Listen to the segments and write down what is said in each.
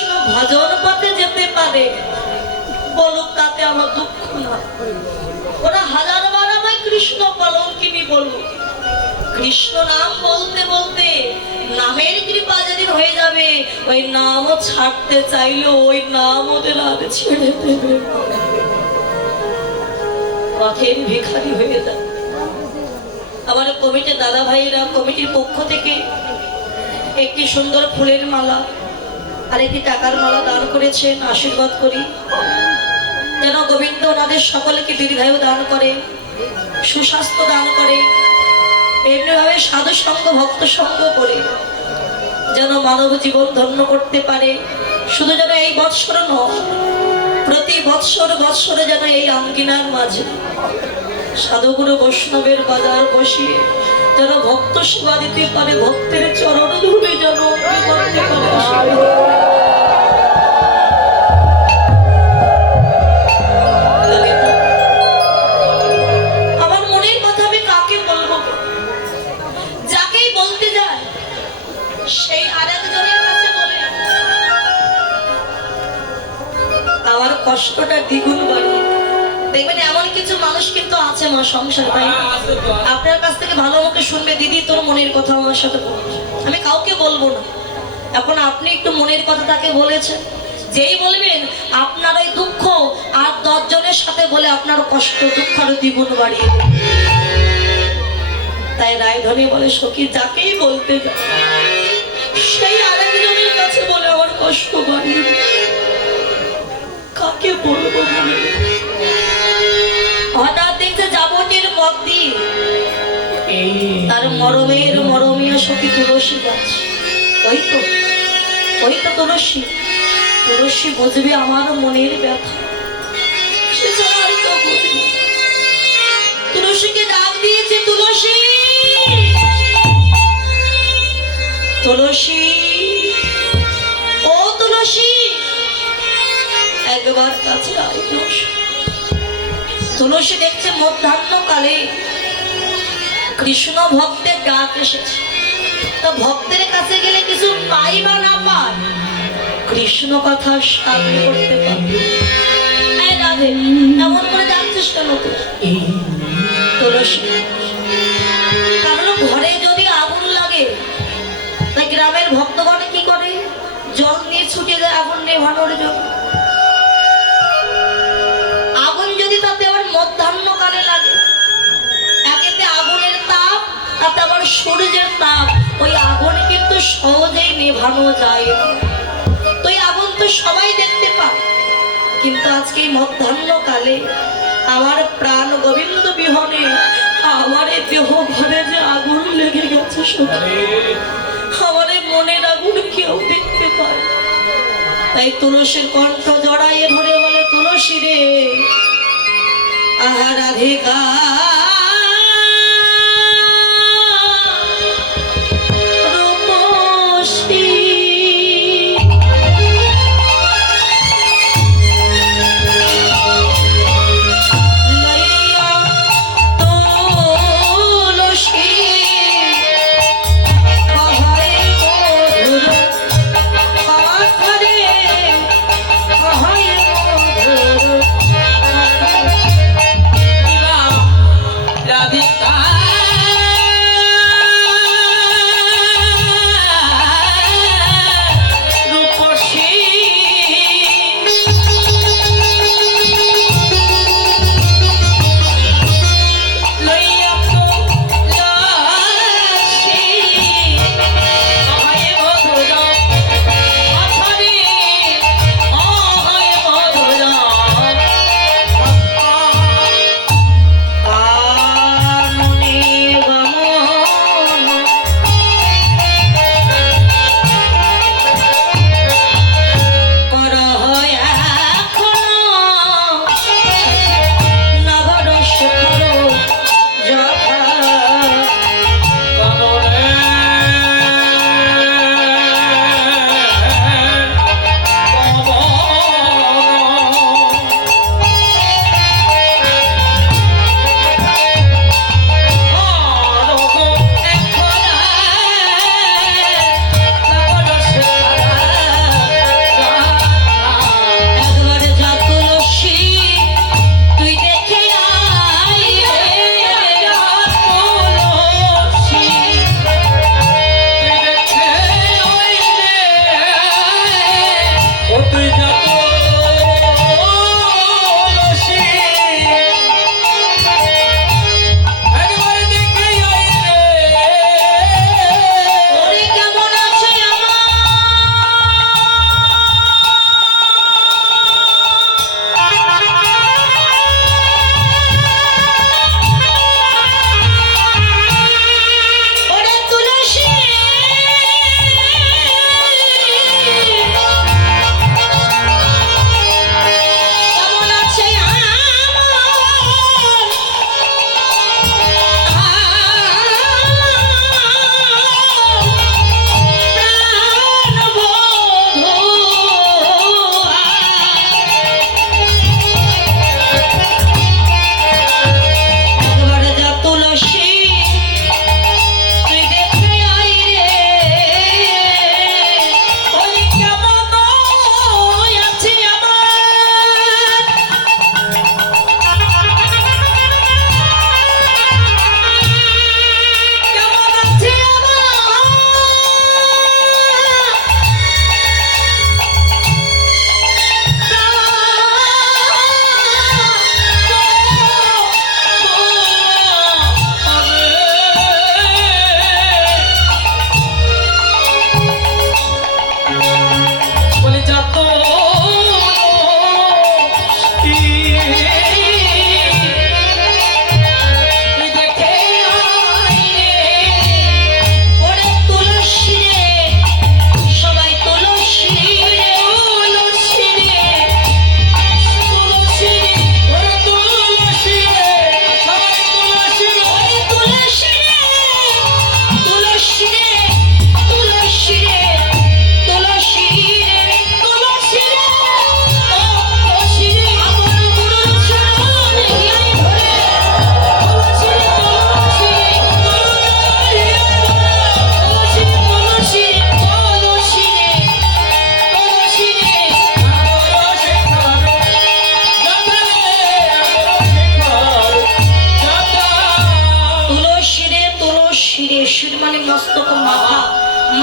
কৃষ্ণ ভজন পথে যেতে পারে, বলুক তাতে আমার দুঃখ না। ওরা হাজারবার আমায় কৃষ্ণ কলঙ্কিনী বলুক, কৃষ্ণ নাম বলতে বলতে নামের কৃপা যেদিন হয়ে যাবে, ওই নামও ছাড়তে চাইলেও ওই নাম ওদের আর ছেড়ে দেবে, পথের ভিখারি হয়ে যাবে। আমার কমিটির দাদা ভাইরা কমিটির পক্ষ থেকে একটি সুন্দর ফুলের মালা আর একটি টাকার মালা দান করেছেন। আশীর্বাদ করি যেন গোবিন্দ ওনাদের সকলকে দীর্ঘায়ু দান করে, সুস্বাস্থ্য দান করে, এমনিভাবে সাধু সঙ্গ ভক্ত সঙ্গ করে যেন মানব জীবন ধন্য করতে পারে। শুধু যেন এই বৎসর নয়, প্রতি বৎসর বৎসরে যেন এই আঙ্গিনার মাঝে সাধুগুরু বৈষ্ণবের বাজার বসিয়ে যেন ভক্ত সেবা দিতে পারে, ভক্তের চরণ ধুলে যেন করতে পারে। আমার মনের কথা আমি কাকে বলবো? যাকেই বলতে যায় সেই আরেকজনের কাছে বলে আমার কষ্টটা দ্বিগুণ বাড়ে। দেখবেন এমন কিছু মানুষ কিন্তু আছে মা সংসার ভাই, আপনার কাছ থেকে ভালো মুখে শুনবে, দিদি তোর মনের কথা আমার সাথে বল, আমি কাউকে বলবো না। এখন আপনি একটু মনের কথা তাকে বলেছেন, যেই বলবেন আপনার ওই দুঃখ আর 10 জনের সাথে বলে আপনার কষ্ট দুঃখ আরো দ্বিগুণ বাড়িয়ে দেবে। তাই রায়ধনী বলে সখী যাকেই বলতে যায় সেই আরেকজনের কাছে বলে আমার কষ্ট বাড়িয়ে দেবে। কাকে বলবো বলে হঠাৎ দেখতে যাবটের পথ দিয়ে তার মরমের মরমিয়া সখী তুলসী গাছ, ওই তো তুলসী। তুলসী বুঝবে আমার মনের ব্যথা, সে ছাড়া আর কেউ বুঝবে না। তুলসীকে ডাক দিয়েছে, তুলসী তুলসী ও তুলসী একবার কাছে আয়। তুলসী দেখছে মধ্যাহ্নকালে কৃষ্ণ ভক্তের ডাক এসেছে, তো ভক্তের কাছে গেলে কিছু পাই বা না পায়, কৃষ্ণ কথা সাধন করতে পারবে। রাধে এমন করে ডাকছিস কেন তুলসী? কারণ ঘরে যদি আগুন লাগে, তাই গ্রামের ভক্তগণ কি করে, জল নিয়ে ছুটে যায় আগুন নেভানোর জন্য। আগুন যদি তাতে আবার মধ্যাহ্নকালে লাগে, একেতে আগুনের তাপ তাতে আবার সূর্যের তাপ, ওই আগুন কিন্তু সহজেই নেভানো যায় না। তো এই আগুন তো সবাই দেখতে পায়, কিন্তু আজকে এই মধ্যাহ্নকালে আমার প্রাণ গোবিন্দ বিহনে আমার এই দেহ ঘরে যে আগুন লেগে গেছে, আমার এই মনের আগুন কেউ দেখতে পায়। তাই তুলসীর কণ্ঠ জড়াইয়ে ধরে বলে, তুলসী রে আহা রাধিকা রূপসী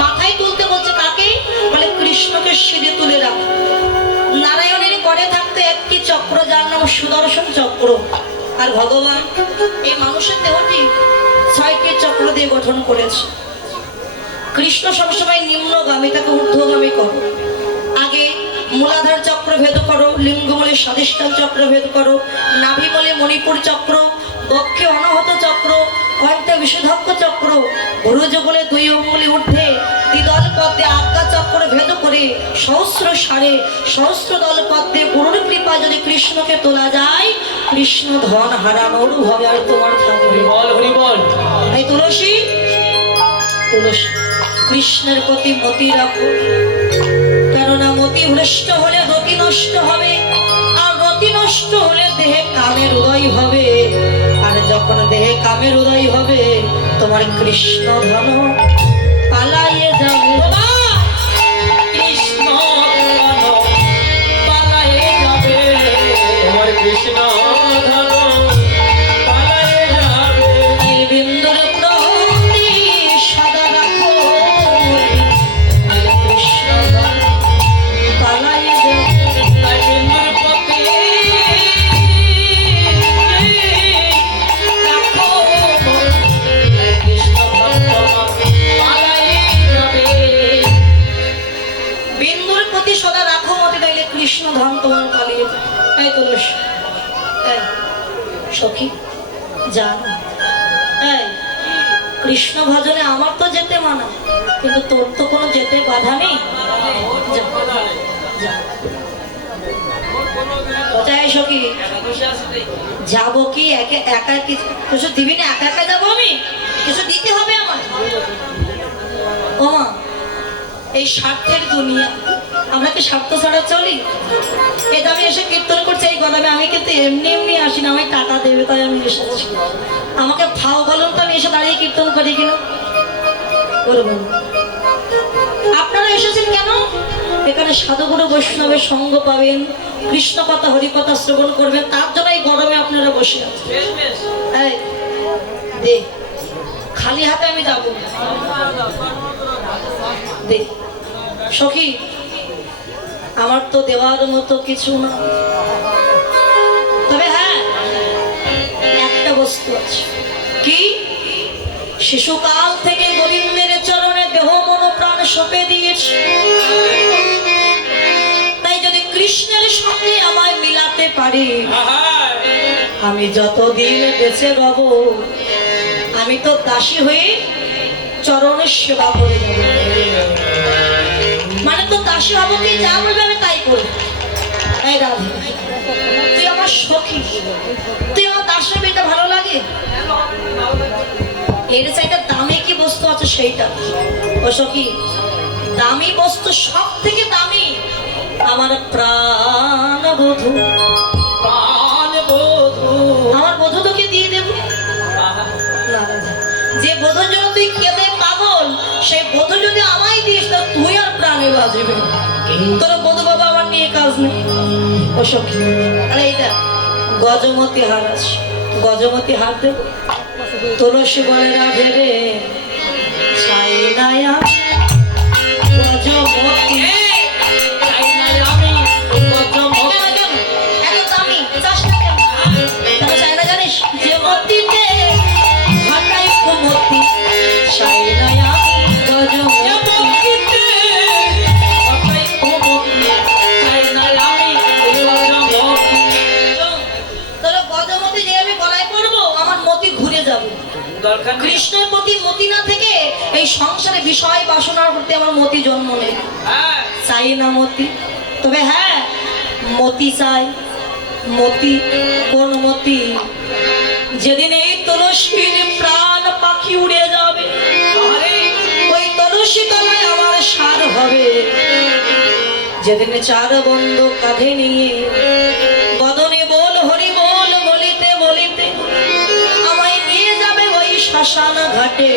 মাথায় তুলতে বলছে কাকে? বলে কৃষ্ণকে শিরে তুলে রাখ। নারায়ণের করে থাকতে একটি চক্র, যার নাম সুদর্শন চক্র। আর ভগবান এই মানুষের দেহটি 6টি চক্র দিয়ে গঠন করেছে। কৃষ্ণ সবসময় নিম্নগামী, তাকে ঊর্ধ্বগামী করো। আগে মূলাধার চক্র ভেদ করো, লিঙ্গমূলে স্বাধিষ্ঠান চক্র ভেদ করো, নাভিমূলে মণিপুর চক্র, বক্ষে অনাহত চক্র, কণ্ঠে বিশুদ্ধক্ষ চক্র, ভুরুযুগলে 2 অঙ্গুলি ঊর্ধ্বে দ্বিদল পদ্মে আজ্ঞা চক্র ভেদ করে সহস্র সারে সহস্র দল পদ্মে গুরুর কৃপা যদি কৃষ্ণকে তোলা যায়, কৃষ্ণ ধন হারানোর ভাবে আর তোমার থাকবে। এই তুলসী তুলসী কৃষ্ণের প্রতি মতি রাখো, কেননা মতি ভ্রষ্ট হলে রতি নষ্ট হবে, আর রতি নষ্ট হলে দেহে কামের উদয় হবে, আর যখন দেহে কামের উদয় হবে তোমার কৃষ্ণ ধন পালাইয়ে যাবে। কৃষ্ণ ধন পালাইয়ে যাবে, তোমার কৃষ্ণ ধন পালাইয়ে যাবে। এই বিন্দুর প্রতি সদা রাখো, কৃষ্ণ ধন পালাইয়ে যাবে। বিন্দুর প্রতি রাখো, কৃষ্ণ ধন পালাইয়ে যাবে। বিন্দুর প্রতি সদা রাখো মতে, তাইলে কৃষ্ণ ধাম তোমার পালিয়ে যাবে। এই তুলসী, এই সখী জান, এই কৃষ্ণ ভজনে আমার তো যেতে মানা, কিন্তু তোর তো কোনো যেতে বাধা নেই। যা, যা। কোথায় সখী যাবো? কি একা একা কিছু দিবি না? একা একা যাবো আমি? কিছু দিতে হবে আমার। ও মা, এই স্বার্থের দুনিয়া, আমরা কি স্বার্থ ছাড়া চলি? এই আমি এসে কীর্তন করছি এই গদামে, আমি কিন্তু এমনি এমনি আসি না, আমি টাকা দেবে তাই আমি এসেছি। আমাকে ফাও বলুন তো, আমি এসে দাঁড়িয়ে কীর্তন করি কিনা? বলুন আপনারা এসেছেন কেন? এখানে সাধুগুরু বৈষ্ণবের সঙ্গ পাবেন, কৃষ্ণ কথা হরিকথা শ্রবণ করবেন, তার জন্য এই গরমে আপনারা বসে আছেন। এই দে, খালি হাতে আমি যাবো দে। সখী আমার তো দেওয়ার মতো কিছু না, তবে হ্যাঁ একটা বস্তু আছে। কি? শিশুকাল থেকে গোবিন্দের চরণে দেহ মন প্রাণ সঁপে দিয়েছি, তাই যদি কৃষ্ণের সঙ্গে আমায় মিলাতে পারি, আমি যতদিন বেঁচে রব আমি তো দাসী হয়ে চরণের সেবা করে যাব। মানে তো দাসী হবো, কি যা বলবে আমি তাই করবো। এই রাধে, তুই আমার সখী, তুই আমার দাসের মেয়েটা ভালো লাগে? এর চাইতে দামি কি বস্তু আছে সেইটা। ও সখী, দামি বস্তু সব থেকে দামি আমার প্রাণ বধূ। আমার বধূ তোকে দিয়ে দেবো। যে বধূর জন্য তুই কেঁদে পাগল, সেই বধূ যদি আমায় দিস তা তুই আর প্রাণে বাজবে। তোর বধূ বাবা আমার নিয়ে কাজ নেই। ও সখী, আরে এইটা গজমতি হার আছে, গজমতি হার দেব। তুলসী বলে রাধে রে ছাই নায়া গজমতি, যে মতিতে হাটাই কুমতি, ছাই নায়া গজমতি, হাটাই কুমতি, মতি না থেকে এই সংসারে বিষয় বাসনার প্রতি আমার মতি জন্ম নেই, হ্যাঁ চাই না মতি। তবে হ্যাঁ, মতি চাই। মতি কোন মতি? যেদিন এই তুলসীর প্রাণ পাখি উড়ে যাবে, আরে ওই তুলসী তলায় আমার সার হবে। যেদিন চার বন্ধু কাঁধে নিয়ে বদনে বল হরি বল বলিতে বলিতে আমায় নিয়ে যাবে ওই শ্মশান ঘাটে।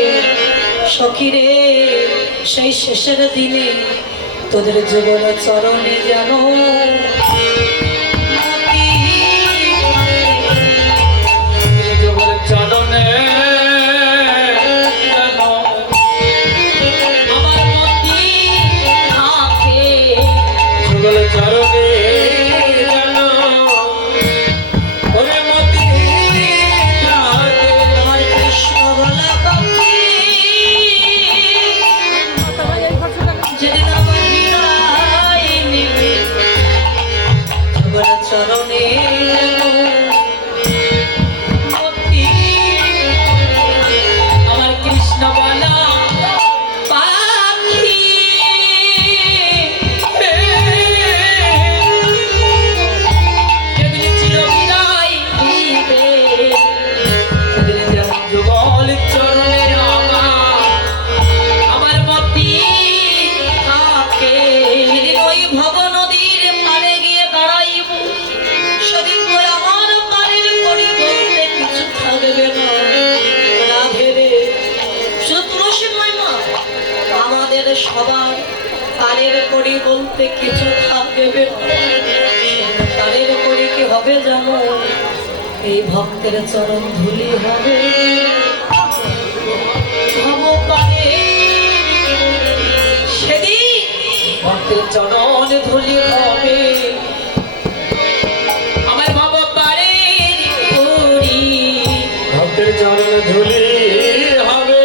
সখীরে, সেই শেষের দিনে তোদের যুগল চরণে যেন যুগল চরণে যেন আমার মতি থাকে, যুগল চরণে যেন ওরে মতি থাকে। আমার কৃষ্ণ বলা পাখি যেদিন আমার বিদায় নেবে, যুগল চরণে মতি। আমার কৃষ্ণ বলা পাখি যেদিন চিরবিদায় দিবে, সেদিন যেমন যুগল চরণে আমার মতি থাকে। সেদিন ওই ভব নদীর পাড়ে গিয়ে দাঁড়াইব, সেদিন ওই আমার পাড়ের করি বলতে কিছু থাকবে না। রাধে রে, শুধু তুলসী নয় মা, আমাদের সবার পাড়ের করি বলতে কিছু থাকবে না। সেদিন পাড়ের করি কি হবে জানো? এই ভক্তের চরণ ধুলি হবে। ভব পাড়ে সেদিন ভক্তের চরণ ধুলি হবে, আমার বাবা পারে করি ভক্তের চরণ ধুলি হবে।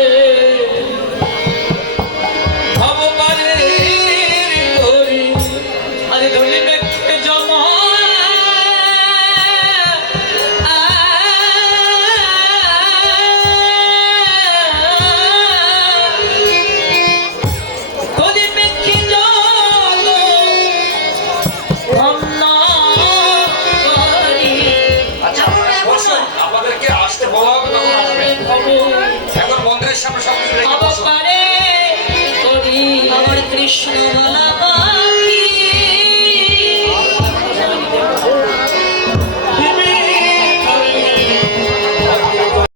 বাবা পারে করি আরে ধুলি মেঘে জমা ধুলি মেঘে জমা ধন্য করি। আচ্ছা আপনারা বসুন, আপনাদেরকে আসতে বলা হবে তখন আসবে। এখন মন্দিরের সামনে সব কিছু রেখে বাবা বসুন। পারে করি আমার কৃষ্ণ বলা